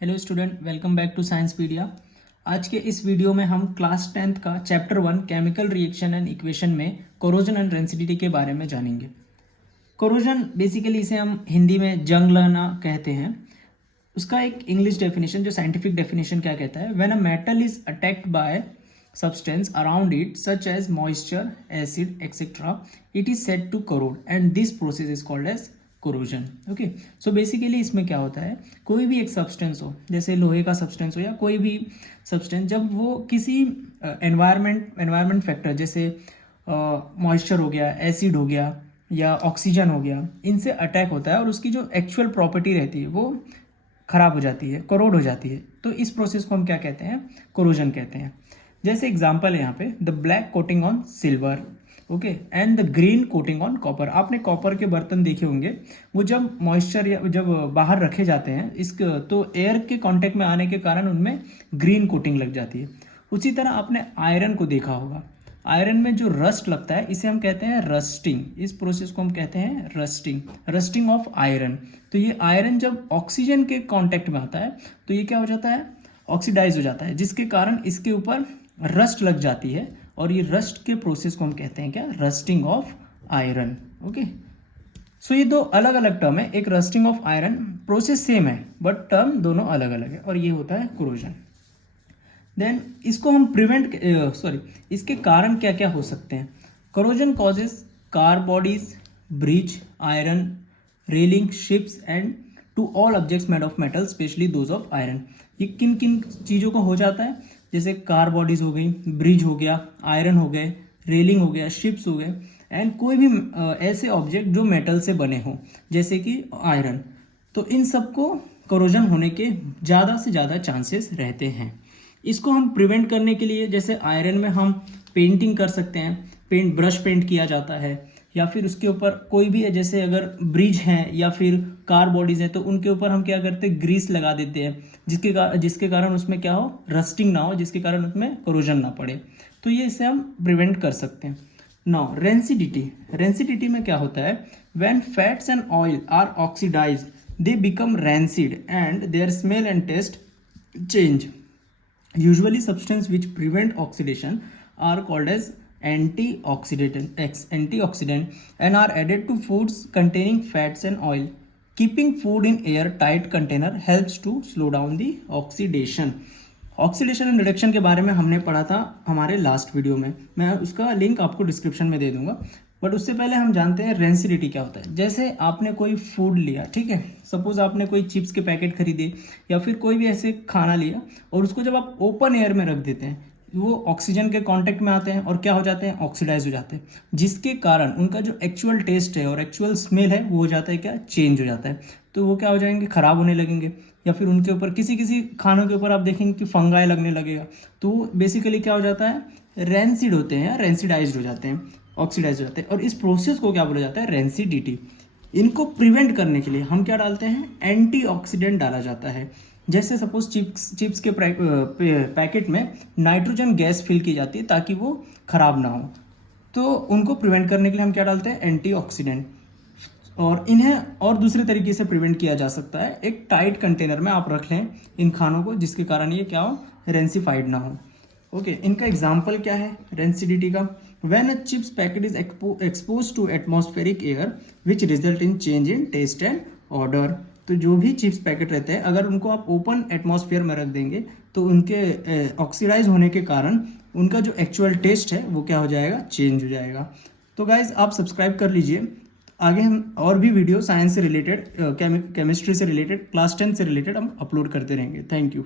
Hello student, welcome back to Sciencepedia. आज के इस वीडियो में हम क्लास 10th का chapter 1 chemical reaction and equation में कोरोजन एंड रेंसिडिटी के बारे में जानेंगे। कोरोजन बेसिकली इसे हम हिंदी में जंग लगना कहते हैं। उसका एक इंग्लिश डेफिनेशन, जो साइंटिफिक डेफिनेशन क्या कहता है, when a metal is attacked by substance around it such as moisture, acid, etc., it is said to corrode and this process is called as corrosion. Okay, so basically इसमें क्या होता है, कोई भी एक सब्सटेंस हो, जैसे लोहे का सब्सटेंस हो या कोई भी सब्सटेंस, जब वो किसी एनवायरमेंट फैक्टर जैसे मॉइस्चर हो गया, एसिड हो गया या ऑक्सीजन हो गया, इनसे अटैक होता है और उसकी जो एक्चुअल प्रॉपर्टी रहती है वो खराब हो जाती है, करोड हो जाती है, तो इस प्रोसेस को हम क्या कहते हैं, कोरोजन कहते हैं। जैसे एग्जांपल है यहाँ पे, the black coating on silver, okay, and the green coating on copper. आपने कॉपर के बर्तन देखे होंगे, वो जब मॉइस्चर या जब बाहर रखे जाते हैं तो एयर के कांटेक्ट में आने के कारण उनमें ग्रीन कोटिंग लग जाती है। उसी तरह आपने आयरन को देखा होगा, आयरन में जो रस्ट लगता है इसे हम कहते हैं रस्टिंग। इस प्रोसेस को हम कहते हैं रस्टिंग, रस्टिंग ऑफ आयरन। तो ये आयरन जब ऑक्सीजन के कांटेक्ट में आता है तो ये क्या हो जाता है, ऑक्सीडाइज हो जाता है, जिसके कारण इसके ऊपर रस्ट लग जाती है और ये रस्ट के प्रोसेस को हम कहते हैं क्या, रस्टिंग ऑफ आयरन। ओके, सो ये दो अलग अलग टर्म है, एक rusting of iron, process same है बट टर्म दोनों अलग अलग है, और ये होता है कोरोजन। देन इसको हम इसके कारण क्या क्या हो सकते हैं। Corrosion causes car bodies, bridge, iron railing, ships and to all objects made of metal, specially those of iron. ये किन किन चीज़ों को हो जाता है, जैसे कार बॉडीज हो गई, ब्रिज हो गया, आयरन हो गए, रेलिंग हो गया, शिप्स हो गए, एंड कोई भी ऐसे ऑब्जेक्ट जो मेटल से बने हों जैसे कि आयरन, तो इन सबको कोरोजन होने के ज़्यादा से ज़्यादा चांसेस रहते हैं। इसको हम प्रिवेंट करने के लिए, जैसे आयरन में हम पेंटिंग कर सकते हैं, ब्रश पेंट किया जाता है, या फिर उसके ऊपर कोई भी है, जैसे अगर ब्रिज हैं या फिर कार बॉडीज हैं तो उनके ऊपर हम क्या करते हैं, ग्रीस लगा देते हैं, जिसके कारण उसमें क्या हो, रस्टिंग ना हो, जिसके कारण उसमें कोरोजन ना पड़े। तो ये इसे हम प्रिवेंट कर सकते हैं। नाउ रेंसिडिटी में क्या होता है, when fats and oil are oxidise they become rancid and their smell and taste change. Usually substances which prevent oxidation are called as antioxidant and are added to foods containing fats and oil. Keeping food in air-tight container helps to slow down the oxidation. Oxidation and reduction के बारे में हमने पढ़ा था हमारे last video में, मैं उसका लिंक आपको डिस्क्रिप्शन में दे दूंगा। बट उससे पहले हम जानते हैं रेंसिडिटी क्या होता है। जैसे आपने कोई फूड लिया, ठीक है, सपोज आपने कोई चिप्स के पैकेट खरीदे या फिर कोई भी ऐसे खाना लिया, और उसको जब आप ओपन एयर में रख देते हैं, वो ऑक्सीजन के कांटेक्ट में आते हैं और क्या हो जाते हैं, ऑक्सीडाइज हो जाते हैं, जिसके कारण उनका जो एक्चुअल टेस्ट है और एक्चुअल स्मेल है वो हो जाता है क्या, चेंज हो जाता है। तो वो क्या हो जाएंगे, खराब होने लगेंगे, या फिर उनके ऊपर किसी किसी खानों के ऊपर आप देखेंगे कि फंगाई लगने लगेगा। तो बेसिकली क्या हो जाता है, रेंसिड होते हैं या रेंसिडाइज हो जाते हैं, ऑक्सीडाइज हो जाते हैं, और इस प्रोसेस को क्या बोला जाता है, रेंसिडिटी। इनको प्रिवेंट करने के लिए हम क्या डालते हैं, एंटीऑक्सीडेंट डाला जाता है। जैसे सपोज चिप्स के पैकेट में नाइट्रोजन गैस फिल की जाती है ताकि वो खराब ना हो, तो उनको प्रिवेंट करने के लिए हम क्या डालते हैं, एंटीऑक्सीडेंट। और इन्हें और दूसरे तरीके से प्रिवेंट किया जा सकता है, एक टाइट कंटेनर में आप रख लें इन खानों को, जिसके कारण ये क्या हो, रेंसिफाइड ना हो। ओके, इनका एग्जाम्पल क्या है रेंसिडिटी का, when a chips packet is expose to atmospheric air which result in change in taste and odour. तो जो भी चिप्स पैकेट रहते हैं, अगर उनको आप ओपन एटमॉस्फेयर में रख देंगे तो उनके ऑक्सीडाइज होने के कारण उनका जो एक्चुअल टेस्ट है वो क्या हो जाएगा, चेंज हो जाएगा। तो गाइज आप सब्सक्राइब कर लीजिए, आगे हम और भी वीडियो साइंस से रिलेटेड, केमिस्ट्री से रिलेटेड, क्लास 10 से रिलेटेड हम अपलोड करते रहेंगे। Thank you.